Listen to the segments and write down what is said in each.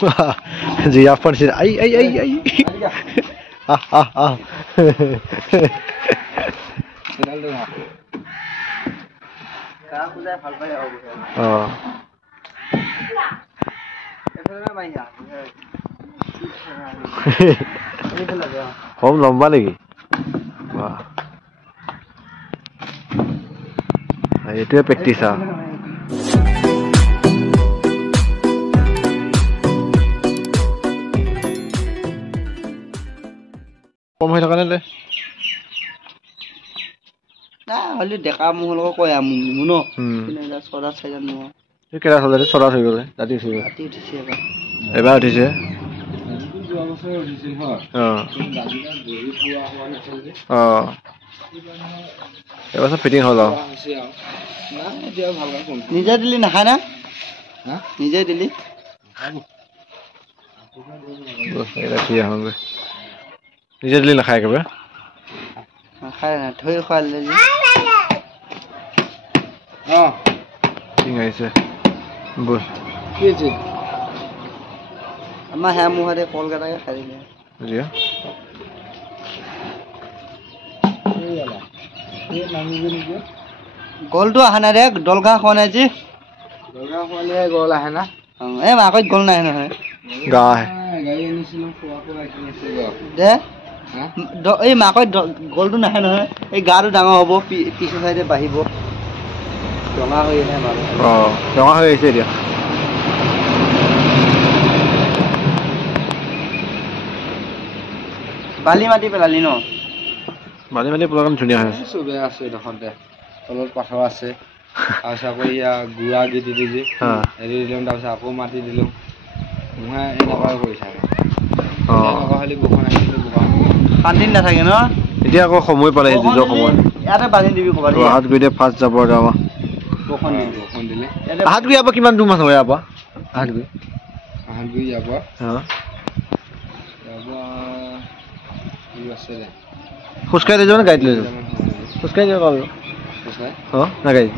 Giraffe নিচিনা আই আই আই আই আহ আহ আহ কম লম্বা নেকি এইটোৱে প্ৰেক্টিচ আৰু কম হৈ থকা নে হলে ডেকা মোৰ লগত কয় মোৰ ন চৰা চাইজান মোৰ কেইটা চলাইছে চৰা হৈ গ'লে ৰাতি উঠি গ'ল ৰাতি উঠিছে এবাৰ উঠিছে এইবছৰ ফিটিং হ'ল আৰু নিজে দিলি নাখায় না নিজে দিলি নিজে দিলি নাখায় একেবাৰে নাখায় না থৈ খোৱালে ঠিক আহিছে বল কি হৈছে আমাৰ সেয়া মুখতে কলকাতাকে খাই দিলে গলটো অহা নাই ৰে দলগা খোৱা নাই যে দলগা খোৱালেহে গল আহে না এই মাকত গল নাই নহয় গা আহে দে এই মাকৈ গলটো নাহে নহয় এই গাটো ডাঙৰ হ'ব পিছৰ চাইডে বাঢ়িব ৰঙা হৈ আহে মাকৈ ৰঙা হৈ আহিছে এতিয়া বালি মাটি পেলালি ন বালি মাটি পেলোৱা কাৰণে ধুনীয়া হৈ আছে চবে আছে এডোখৰতে তলত পাথৰ আছে তাৰপিছত আকৌ ইয়া গুড়া দি দিলোঁ যে হেৰি দিলোঁ তাৰপিছত আকৌ মাটি দিলোঁ নোহোৱা এনেকুৱাই কৰিছে এনেকুৱা হ'লে বৰষুণ আহিলে শান্তি নাথাকে ন এতিয়া আকৌ সময় পালে যুঁজৰ সময় ইয়াতে বান্ধি দিবি ক'ৰবাত হাত গৈ দিয়ে ফাৰ্ষ্ট যাব যাওঁ বৰষুণ দিলে হাত গৈ ইয়াৰ পৰা কিমান দূৰ মান হয় ইয়াৰ পৰা হাত গৈ ইয়াৰ পৰা আছে খোজকাঢ়ি লৈ যাব নে গাড়ীত লৈ যাব খোজকাঢ়ি যাব পাৰোঁ না গাড়ী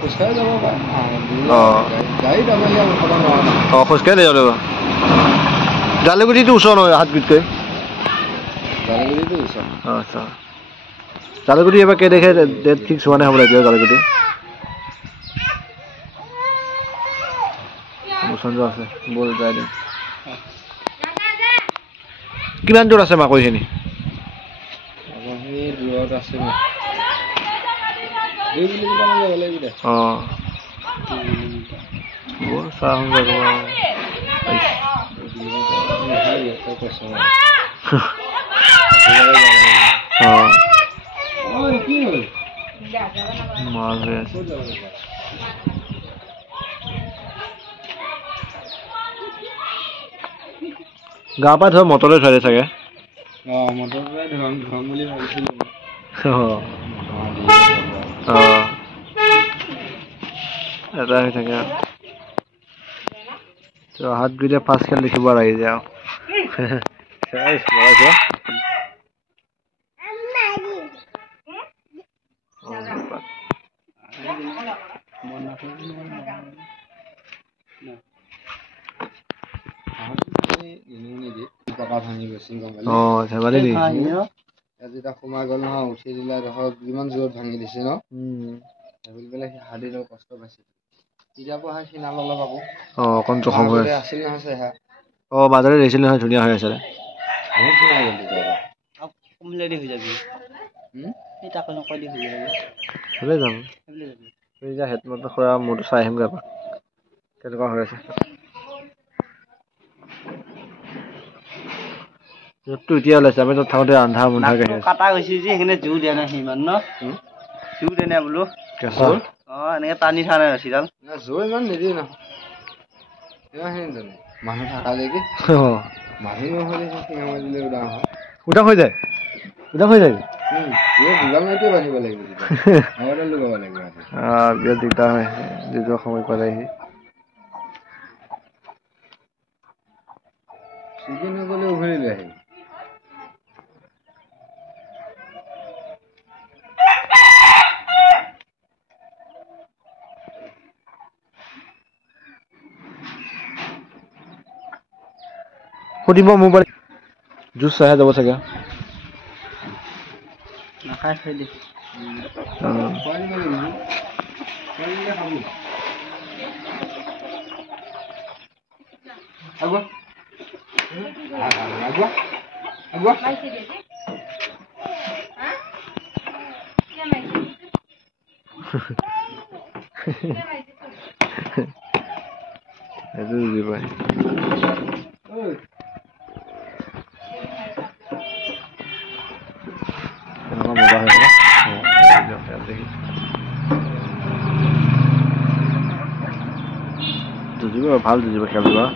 খোজকাঢ়ি যাব পাৰে খোজকাঢ়ি লৈ যাব লাগিব জালুগুটিটো ওচৰ নহয় হাতগুটিতকৈ আচ্ছা জালুগুটি এবাৰ কেই দেখে ডেট ফিক্স হোৱা নাই হ'ব লাগিব জালুগুটি আছে বল যাই দিম কিমান দূৰ আছে মাকৈখিনি দূৰত আছে চাহ মাছ হৈ আছে গা পা ধৰ মটৰে ধৰে চাগে এটা হৈ থাকে হাত গুটিয়ে ফাৰ্ষ্ট খেল দেখিব লাগি যায় ধেমালি যেতিয়া সোমাই গ'ল নহয় উঠি দিলে যিমান জোৰত ভাঙি দিছে ন পেলাই হাৰ্দি কষ্ট পাইছে তেতিয়াৰ পৰা চিনাল অলপ আকৌ অকণ জখম হৈ আছিল নহয় চেহা মাজতে দিছিল নহয় ধুনীয়া হৈ আছে হেডমটো খুৰা মোৰতো চাই আহিমগৈ এপাক কেনেকুৱা হৈ আছে ৰ'দটো এতিয়া ওলাইছে আমি তাত থাকোঁতে আন্ধাৰ মুন্ধাৰ কাটা গৈছে যে সেইখিনি জোৰ দিয়া নাই সিমান ন জোৰ দিয়া নাই বোলো কেঁচা এনেকে টানি থকা নাই ৰছীডাল জোৰ ইমান নিদিয়ে নহয় মানুহ থাকালৈকে মানুহ নহ'লে দিলে উদাহ হয় উদাং হৈ যায় বান্ধিব লাগিব লগাব লাগিব বিৰাট দিগদাৰ হয় যুঁজৰ সময় পালেহি চিকি নগ'লে উঘালি লৈ আহিম সুধিব মোৰ পৰা জুচ চাহে যাব চাগে নাখাই থৈ দি আগো আগো আগো itu juga kenapa mau bahas ya? Itu juga ভাল itu juga খেল juga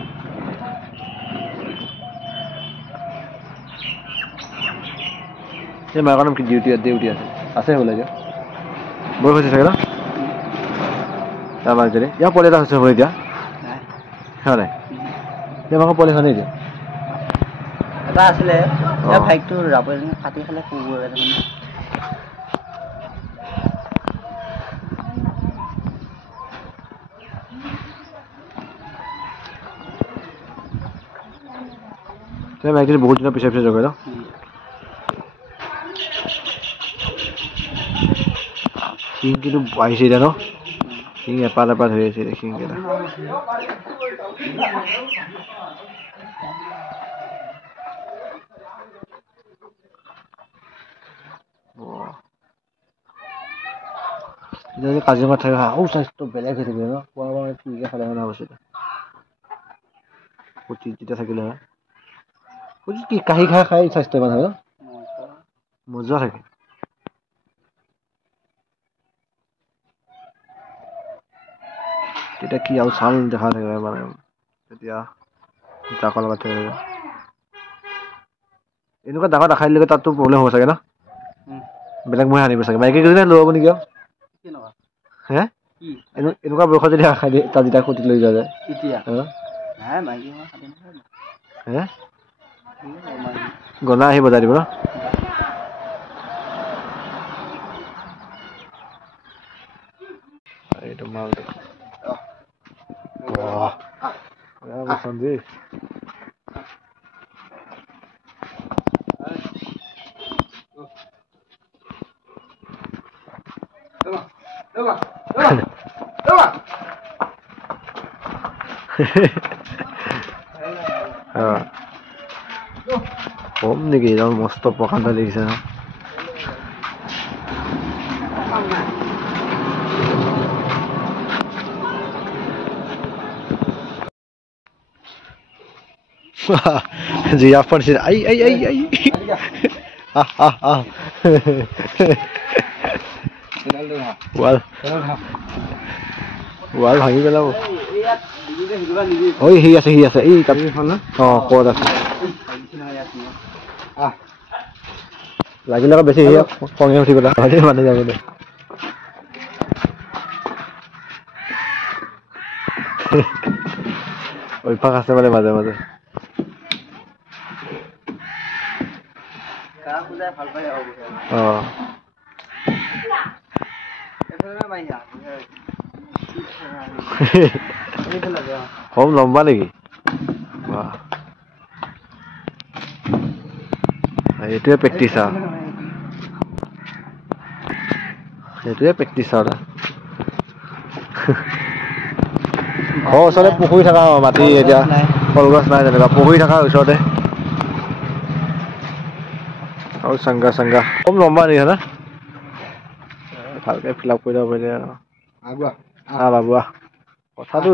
এই মাকানম কি ডিউটি আছে হলে যে বই হৈছে চাগে না তাৰ মাজে ইয়া পলে এটা হৈছে হৈ দিয়া হয় নাই তোমাক পলে হয় নাই দিয়া এটা আছিলে ইয়া ফাইকটো ৰাবই কাটি খালে কুকুৰ এটা তুমি মাইকেল বহুত দিনৰ পিছে জগাই ন সিং কিন্তু আহিছে এতিয়া ন সিং এপাত হৈ আছে সিং কেইটা কাজিৰঙা থাকে আকৌ স্বাস্থ্য বেলেগ হৈ থাকে ন খোৱা বোৱা ঠিকে খালে মানে অৱশ্যে যেতিয়া থাকিলে হয় কি কাহি খাই স্বাস্থ্য ইমান হয় মজা থাকে তেতিয়া কি আৰু চাল দেখা থাকে মানে তেতিয়া জাকৰ লগত থাকে এনেকুৱা ডাঙৰ দেখাই দিলে তাততো প্ৰব্লেম হ'ব চাগে ন বেলেগ মই আনিব চাগে মাইকী কেইজনী লৈ যাব নেকি হে এনেকুৱা বয়সত যদি খাই দিয়ে তাত যেতিয়া খুটি লৈ যোৱা যায় হে গনা আহি বজাই দিব ন এইটো মাল সন্দেহ কম নেকি মস্ত প্ৰকাণ্ড দেখিছে ন জিৰাফ নিচিনা আই ৱাল ভাঙি পেলাব ঐ সি আছে এই ক'ত আছে লাগিলে আকৌ বেছি খঙে উঠি গ'লা মানুহ যাব দে অভ্যাস আছে মানে মাজে মাজে কম লম্বা নেকি এইটোৱে প্ৰেক্টিচ আৰু ঘৰৰ ওচৰতে পুখুৰী থকা মাটি এতিয়া কলগছ নাই তেনেকুৱা পুখুৰী থকা ওচৰতে আৰু চাংগা কম লম্বা নেকি না ভালকে ফিল আপ কৰি দিব পাৰিলে বাবু কথাটো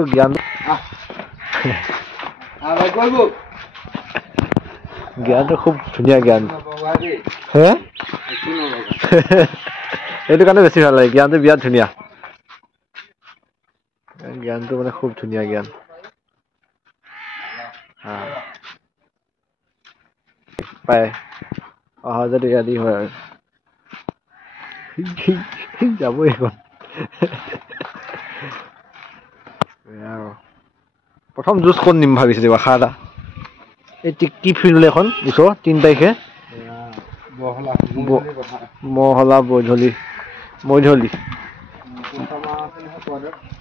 জ্ঞানটো খুব ধুনীয়া জ্ঞান হে এইটো কাৰণে বেছি ভাল লাগে জ্ঞানটো বিৰাট ধুনীয়া জ্ঞানটো মানে খুব ধুনীয়া জ্ঞান পায় অহা যদি ইয়াদি হয় আৰু যাব এখন প্ৰথম জুচ ক'ত নিম ভাবিছে আশা এটা এই কি ফিল্ড এখন ওচৰ 3 তাৰিখে মহলা মৈধলি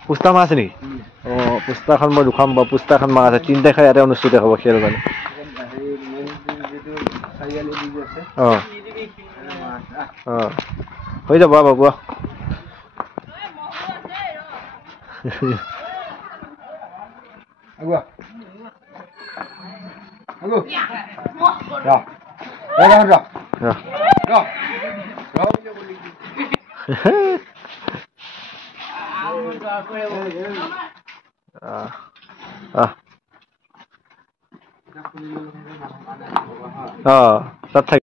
পুস্তা মাছ আছে নেকি পুস্তাখন মই দুখাম বাৰু পুস্তাখন মাছ আছে 3 তাৰিখে ইয়াতে অনুষ্ঠিত হ'ব খেল মানে হৈ যাব বাবু Agua. Agua. Ya. Ya, ya. Ya. Ya. Ya. Tahu.